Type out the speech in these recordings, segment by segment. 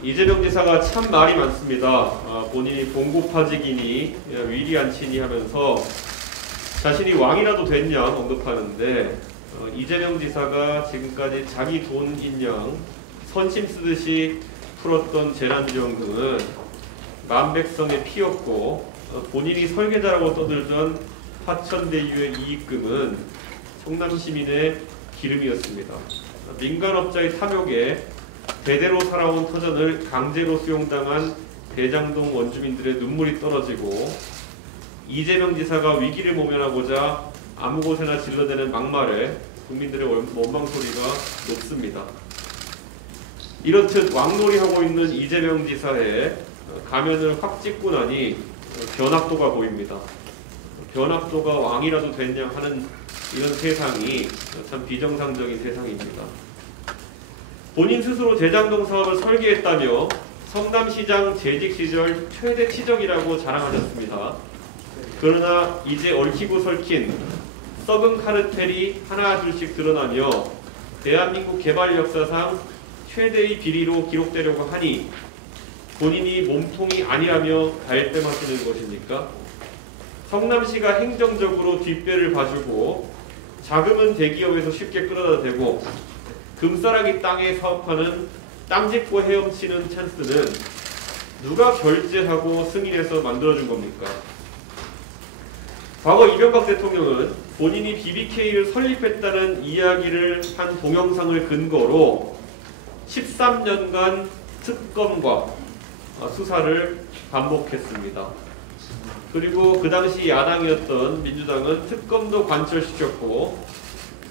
이재명 지사가 참 말이 많습니다. 본인이 봉고파직이니 위리안치니 하면서 자신이 왕이라도 됐냐 언급하는데 이재명 지사가 지금까지 자기 돈인 양 선심 쓰듯이 풀었던 재난지원금은 만백성의 피였고 본인이 설계자라고 떠들던 화천대유의 이익금은 성남시민의 기름이었습니다. 민간업자의 탐욕에 대대로 살아온 터전을 강제로 수용당한 대장동 원주민들의 눈물이 떨어지고 이재명 지사가 위기를 모면하고자 아무 곳에나 질러대는 막말에 국민들의 원망소리가 높습니다. 이렇듯 왕놀이하고 있는 이재명 지사의 가면을 확 찍고 나니 변학도가 보입니다. 변학도가 왕이라도 됐냐 하는 이런 세상이 참 비정상적인 세상입니다. 본인 스스로 대장동 사업을 설계했다며 성남시장 재직 시절 최대 치적이라고 자랑하셨습니다. 그러나 이제 얽히고 설킨 썩은 카르텔이 하나 둘씩 드러나며 대한민국 개발 역사상 최대의 비리로 기록되려고 하니 본인이 몸통이 아니라며 발뺌하시는 것입니까? 성남시가 행정적으로 뒷배를 봐주고 자금은 대기업에서 쉽게 끌어다 대고 금싸라기 땅에 사업하는 땅짓고 헤엄치는 찬스는 누가 결제하고 승인해서 만들어준 겁니까? 과거 이명박 대통령은 본인이 BBK를 설립했다는 이야기를 한 동영상을 근거로 13년간 특검과 수사를 반복했습니다. 그리고 그 당시 야당이었던 민주당은 특검도 관철시켰고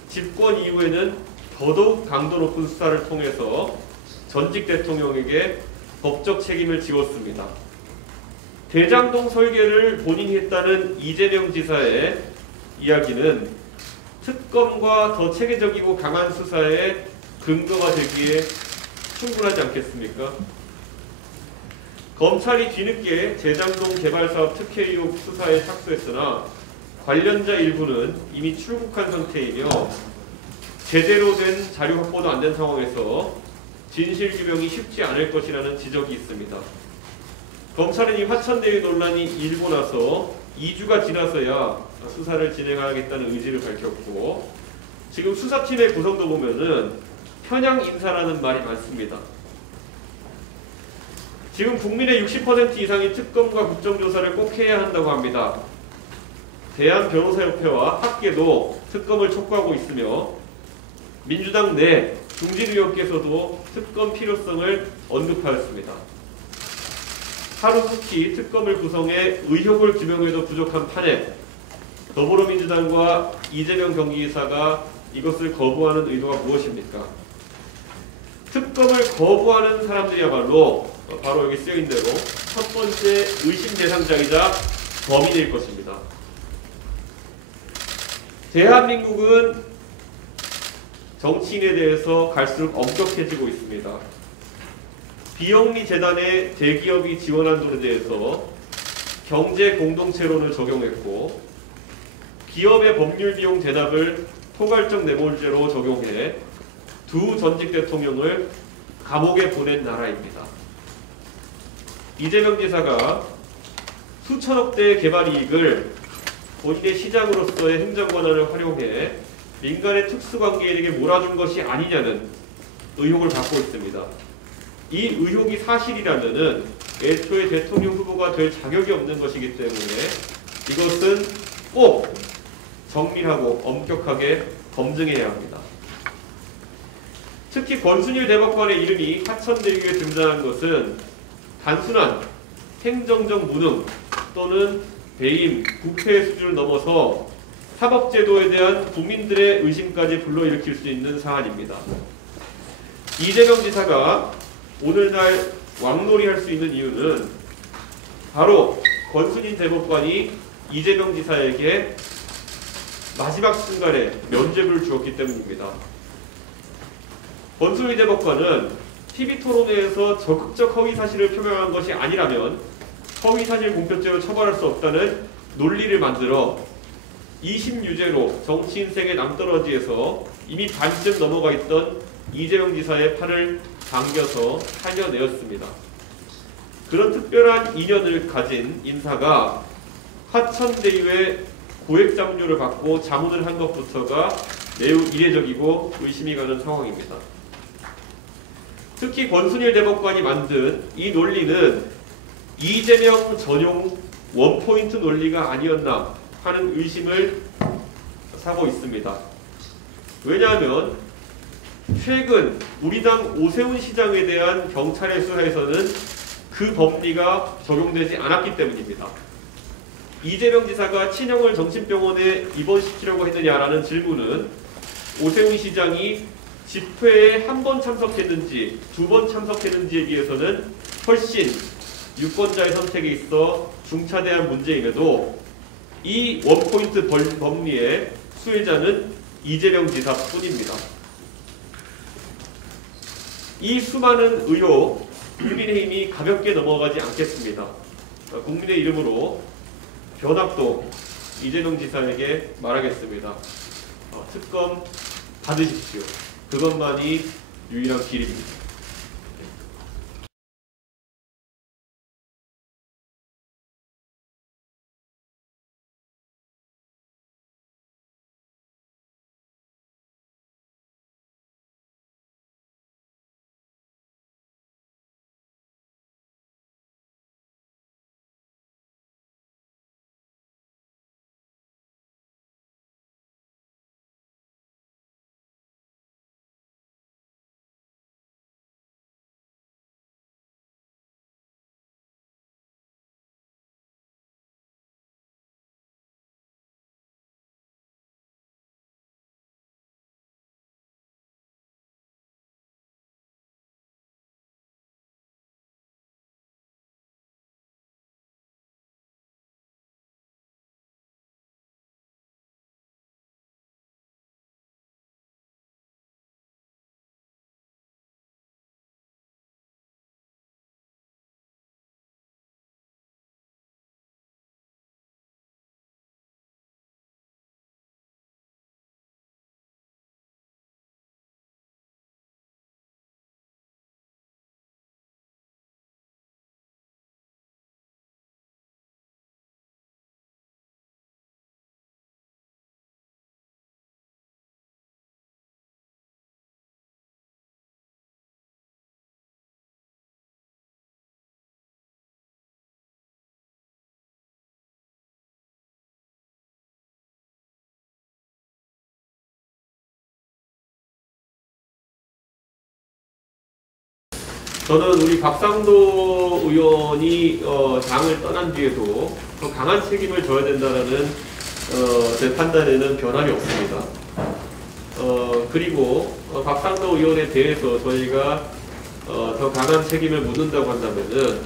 집권 이후에는 더더욱 강도 높은 수사를 통해서 전직 대통령에게 법적 책임을 지웠습니다. 대장동 설계를 본인이 했다는 이재명 지사의 이야기는 특검과 더 체계적이고 강한 수사의 근거가 되기에 충분하지 않겠습니까? 검찰이 뒤늦게 대장동 개발사업 특혜 의혹 수사에 착수했으나 관련자 일부는 이미 출국한 상태이며 제대로 된 자료 확보도 안 된 상황에서 진실 규명이 쉽지 않을 것이라는 지적이 있습니다. 검찰은 이 화천대유 논란이 일고 나서 2주가 지나서야 수사를 진행하겠다는 의지를 밝혔고 지금 수사팀의 구성도 보면은 편향 인사라는 말이 많습니다. 지금 국민의 60% 이상이 특검과 국정조사를 꼭 해야 한다고 합니다. 대한변호사협회와 학계도 특검을 촉구하고 있으며 민주당 내 중진 의원께서도 특검 필요성을 언급하였습니다. 하루속히 특검을 구성해 의혹을 규명해도 부족한 판에 더불어민주당과 이재명 경기지사가 이것을 거부하는 의도가 무엇입니까? 특검을 거부하는 사람들이야말로 바로 여기 쓰여있는 대로 첫 번째 의심 대상자이자 범인일 것입니다. 대한민국은 정치인에 대해서 갈수록 엄격해지고 있습니다. 비영리 재단의 대기업이 지원한 돈에 대해서 경제 공동체론을 적용했고 기업의 법률 비용 대납을 포괄적 뇌물죄로 적용해 두 전직 대통령을 감옥에 보낸 나라입니다. 이재명 지사가 수천억 대의 개발 이익을 본인의 시장으로서의 행정권한을 활용해 민간의 특수관계인에게 몰아준 것이 아니냐는 의혹을 받고 있습니다. 이 의혹이 사실이라면은 애초에 대통령 후보가 될 자격이 없는 것이기 때문에 이것은 꼭 정밀하고 엄격하게 검증해야 합니다. 특히 권순일 대법관의 이름이 화천대유에 등장한 것은 단순한 행정적 무능 또는 배임, 부패의 수준을 넘어서 사법제도에 대한 국민들의 의심까지 불러일으킬 수 있는 사안입니다. 이재명 지사가 오늘날 왕놀이할 수 있는 이유는 바로 권순일 대법관이 이재명 지사에게 마지막 순간에 면죄부를 주었기 때문입니다. 권순일 대법관은 TV토론회에서 적극적 허위사실을 표명한 것이 아니라면 허위사실 공표죄로 처벌할 수 없다는 논리를 만들어 2심 유죄로 정치인생의 낭떠러지에서 이미 반쯤 넘어가 있던 이재명 지사의 팔을 당겨서 살려내었습니다. 그런 특별한 인연을 가진 인사가 하천대유의 고액자문료를 받고 자문을 한 것부터가 매우 이례적이고 의심이 가는 상황입니다. 특히 권순일 대법관이 만든 이 논리는 이재명 전용 원포인트 논리가 아니었나 하는 의심을 사고 있습니다. 왜냐하면 최근 우리 당 오세훈 시장에 대한 경찰의 수사에서는 그 법리가 적용되지 않았기 때문입니다. 이재명 지사가 친형을 정신병원에 입원시키려고 했느냐라는 질문은 오세훈 시장이 집회에 한 번 참석했는지 두 번 참석했는지에 비해서는 훨씬 유권자의 선택에 있어 중차대한 문제임에도 이 원포인트 법리의 수혜자는 이재명 지사뿐입니다. 이 수많은 의혹, 국민의힘이 가볍게 넘어가지 않겠습니다. 국민의 이름으로 변학도 이재명 지사에게 말하겠습니다. 특검 받으십시오. 그것만이 유일한 길입니다. 저는 우리 박상도 의원이 당을 떠난 뒤에도 더 강한 책임을 져야 된다는 제 판단에는 변함이 없습니다. 그리고 박상도 의원에 대해서 저희가 더 강한 책임을 묻는다고 한다면은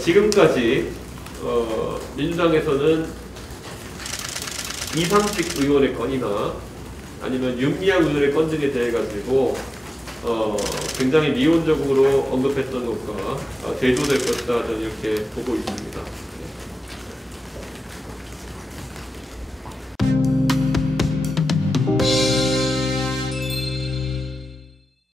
지금까지 민주당에서는 이상식 의원의 건이나 아니면 윤미향 의원의 건 등에 대해 가지고 굉장히 미온적으로 언급했던 것과 대조될 것이다 저는 이렇게 보고 있습니다.